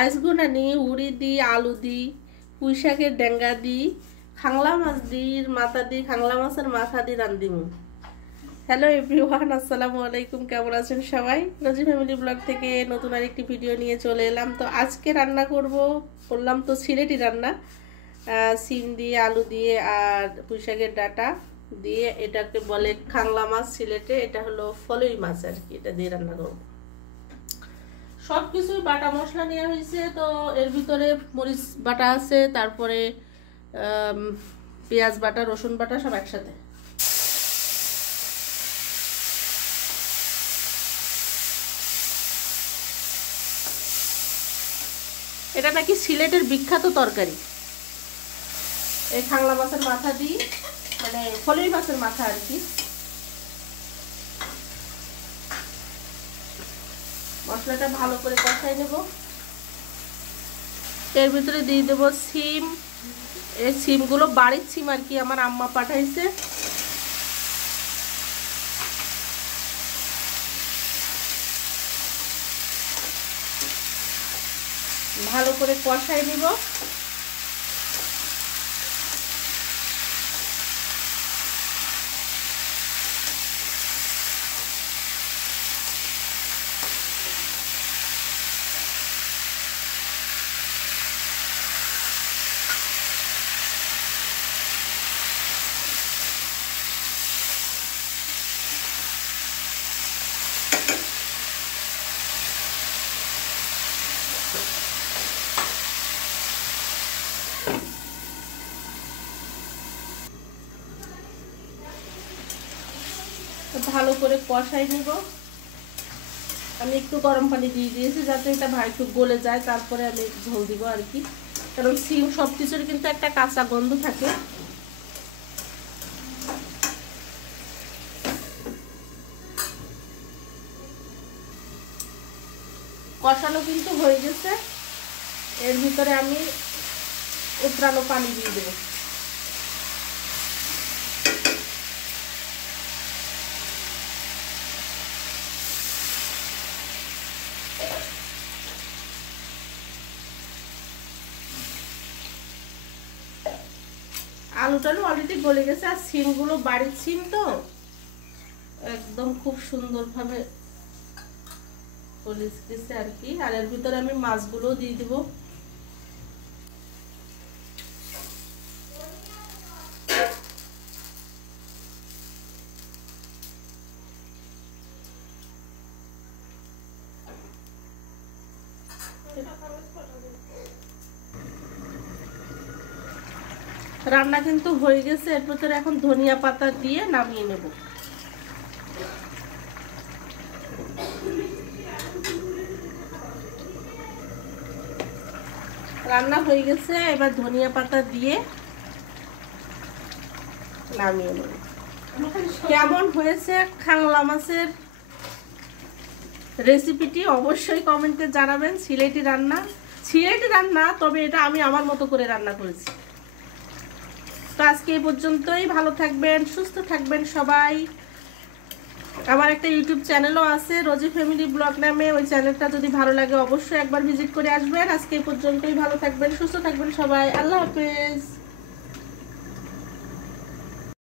আইসগু নানি উড়ি দি আলু দি পুঁই শাকের ডেঙ্গা দি খাংলা মাছ দি মাথা দি খাংলা মাছের মাথা দি রান্দিমু। হ্যালো এভরিওয়ান, আসসালামু আলাইকুম। কেমন আছেন সবাই? রোজি ফ্যামিলি ব্লগ থেকে নতুন আরেকটি ভিডিও নিয়ে চলে এলাম। তো আজকে রান্না করলাম তো সিলেটি রান্না, সিম দিয়ে আলু দিয়ে আর পুঁই শাকের ডাঁটা দিয়ে। এটাকে বলে খাংলা মাছ সিলেটে, এটা হলো ফলই মাছ আর কি। এটা দিয়ে রান্না করবো। সব কিছুই বাটা মশলা নেওয়া হয়েছে। তো এর ভিতরে মরিচ বাটা আছে, তারপরে পেঁয়াজ বাটা, রসুন বাটা সব একসাথে। এটা নাকি সিলেটের বিখ্যাত তরকারি। এই খাংলা মাছের মাথা দিই, মানে ফলই মাছের মাথা আর কি। মশলাটা ভালো করে কষাই নেব। এর ভিতরে দিয়ে দেবো সিম। এই সিমগুলো বাড়ির সিম আর কি, আমার আম্মা পাঠাইছে। ভালো করে কষাই নিব। ভালো করে কষাই নিব। আমি একটু গরম পানি দিয়ে দিয়েছি যাতে এটা একটু গলে যায়, তারপরে আমি ঝোল দিব আর কি। কারণ সিম সব কিছুর কিন্তু একটা কাঁচা গন্ধ থাকে। কষানো কিন্তু হয়ে গেছে। এর ভিতরে আমি উতরানো পানি দিয়ে দেবো। আলুটাও অলরেডি গলে গেছে, আর সিমগুলো বাড়ির সিম তো একদম খুব সুন্দরভাবে গলে গেছে আর কি। আর এর ভিতরে আমি মাছগুলো দিয়ে দিব। রান্না কিন্তু হয়ে গেছে। এর ভিতরে এখন ধনিয়া পাতা দিয়ে নামিয়ে নেব। রান্না হয়ে গেছে, এবার ধনিয়া পাতা দিয়ে নামিয়ে নেব। কেমন হয়েছে খাংলা মাছের রেসিপিটি অবশ্যই কমেন্টে জানাবেন। সিলেটি রান্না, তবে এটা আমি আমার মতো করে রান্না করেছি। তো আজকে এই পর্যন্তই। ভালো থাকবেন, সুস্থ থাকবেন সবাই। আমার একটা ইউটিউব চ্যানেলও আছে, রোজি ফ্যামিলি ব্লগ নামে। ওই চ্যানেলটা যদি ভালো লাগে অবশ্যই একবার ভিজিট করে আসবেন। আজকে এই পর্যন্তই। ভালো থাকবেন, সুস্থ থাকবেন সবাই। আল্লাহ হাফেজ।